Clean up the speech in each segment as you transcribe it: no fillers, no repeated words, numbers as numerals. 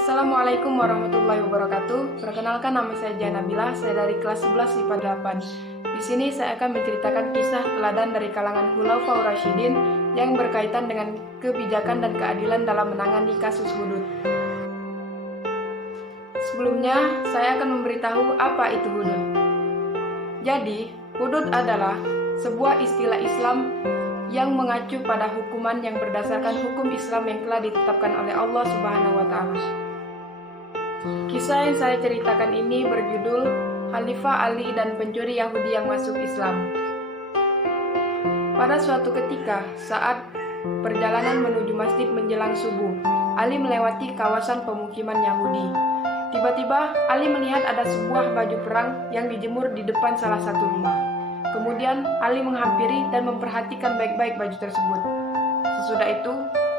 Assalamualaikum warahmatullahi wabarakatuh. Perkenalkan, nama saya Janabila, saya dari kelas 11 IPA 8. Di sini saya akan menceritakan kisah teladan dari kalangan Khulafaur Rasyidin yang berkaitan dengan kebijakan dan keadilan dalam menangani kasus hudud. Sebelumnya, saya akan memberitahu apa itu hudud. Jadi, hudud adalah sebuah istilah Islam yang mengacu pada hukuman yang berdasarkan hukum Islam yang telah ditetapkan oleh Allah Subhanahu wa Ta'ala. Kisah yang saya ceritakan ini berjudul Khalifah Ali dan pencuri Yahudi yang masuk Islam. Pada suatu ketika, saat perjalanan menuju masjid menjelang subuh, Ali melewati kawasan pemukiman Yahudi. Tiba-tiba, Ali melihat ada sebuah baju perang yang dijemur di depan salah satu rumah. Kemudian, Ali menghampiri dan memperhatikan baik-baik baju tersebut. Sesudah itu,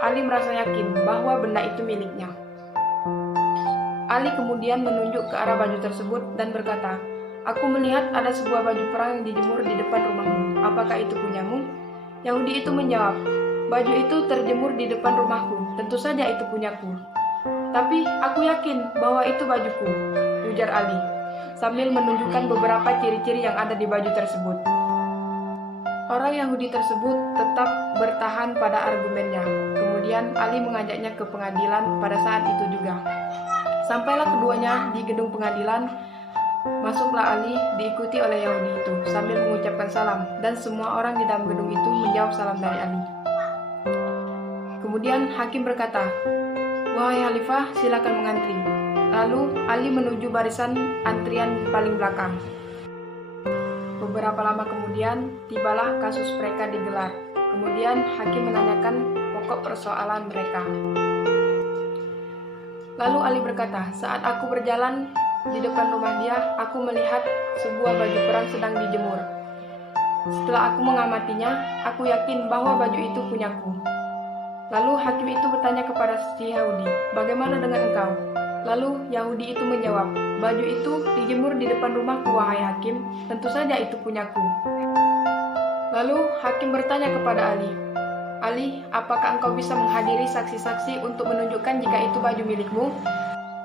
Ali merasa yakin bahwa benda itu miliknya. Ali kemudian menunjuk ke arah baju tersebut dan berkata, "Aku melihat ada sebuah baju perang yang dijemur di depan rumahmu. Apakah itu punyamu?" Yahudi itu menjawab, "Baju itu terjemur di depan rumahku. Tentu saja itu punyaku. Tapi aku yakin bahwa itu bajuku," ujar Ali, sambil menunjukkan beberapa ciri-ciri yang ada di baju tersebut. Orang Yahudi tersebut tetap bertahan pada argumennya. Kemudian Ali mengajaknya ke pengadilan pada saat itu juga. Sampailah keduanya di gedung pengadilan. Masuklah Ali diikuti oleh Yahudi itu sambil mengucapkan salam, dan semua orang di dalam gedung itu menjawab salam dari Ali. Kemudian hakim berkata, "Wahai Khalifah, silakan mengantri." Lalu Ali menuju barisan antrian paling belakang. Beberapa lama kemudian, tibalah kasus mereka digelar. Kemudian hakim menanyakan pokok persoalan mereka. Lalu Ali berkata, "Saat aku berjalan di depan rumah dia, aku melihat sebuah baju perang sedang dijemur. Setelah aku mengamatinya, aku yakin bahwa baju itu punyaku." Lalu hakim itu bertanya kepada si Yahudi, "Bagaimana dengan engkau?" Lalu Yahudi itu menjawab, "Baju itu dijemur di depan rumahku, wahai hakim. Tentu saja itu punyaku." Lalu hakim bertanya kepada Ali, "Ali, apakah engkau bisa menghadiri saksi-saksi untuk menunjukkan jika itu baju milikmu?"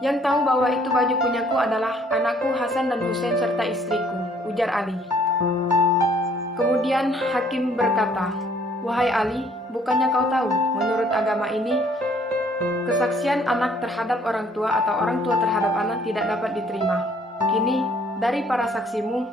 "Yang tahu bahwa itu baju punyaku adalah anakku Hasan dan Husain serta istriku," ujar Ali. Kemudian hakim berkata, "Wahai Ali, bukannya kau tahu, menurut agama ini, kesaksian anak terhadap orang tua atau orang tua terhadap anak tidak dapat diterima. Kini, dari para saksimu,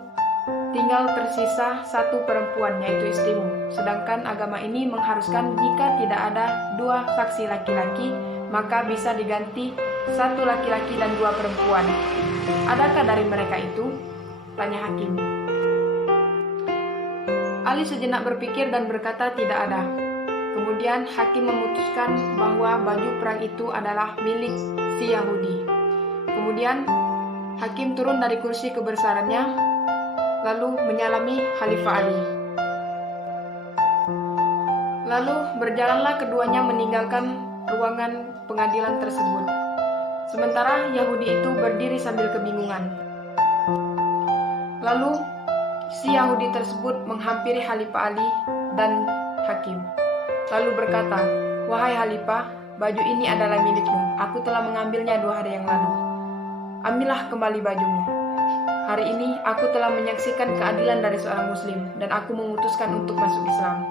tinggal tersisa satu perempuan, yaitu istrimu. Sedangkan agama ini mengharuskan jika tidak ada dua saksi laki-laki, maka bisa diganti satu laki-laki dan dua perempuan. Adakah dari mereka itu?" tanya hakim. Ali sejenak berpikir dan berkata tidak ada. Kemudian hakim memutuskan bahwa baju perang itu adalah milik si Yahudi. Kemudian hakim turun dari kursi kebesarannya, lalu menyalami Khalifah Ali. Lalu berjalanlah keduanya meninggalkan ruangan pengadilan tersebut. Sementara Yahudi itu berdiri sambil kebingungan. Lalu si Yahudi tersebut menghampiri Khalifah Ali dan hakim. Lalu berkata, "Wahai Khalifah, baju ini adalah milikmu. Aku telah mengambilnya 2 hari yang lalu. Ambillah kembali bajumu. Hari ini aku telah menyaksikan keadilan dari seorang muslim, dan aku memutuskan untuk masuk Islam."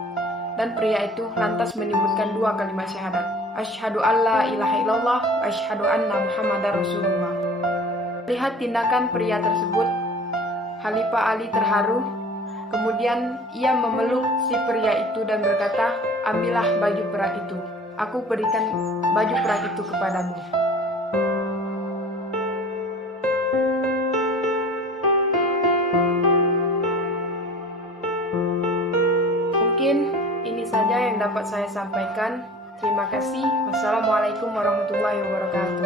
Dan pria itu lantas menyebutkan 2 kalimat syahadat. "Asyhadu alla ilaha illallah wa asyhadu anna Muhammadar Rasulullah." Lihat tindakan pria tersebut, Khalifah Ali terharu. Kemudian ia memeluk si pria itu dan berkata, "Ambillah baju perang itu. Aku berikan baju perang itu kepadamu." Mungkin ini saja yang dapat saya sampaikan. Terima kasih. Wassalamualaikum warahmatullahi wabarakatuh.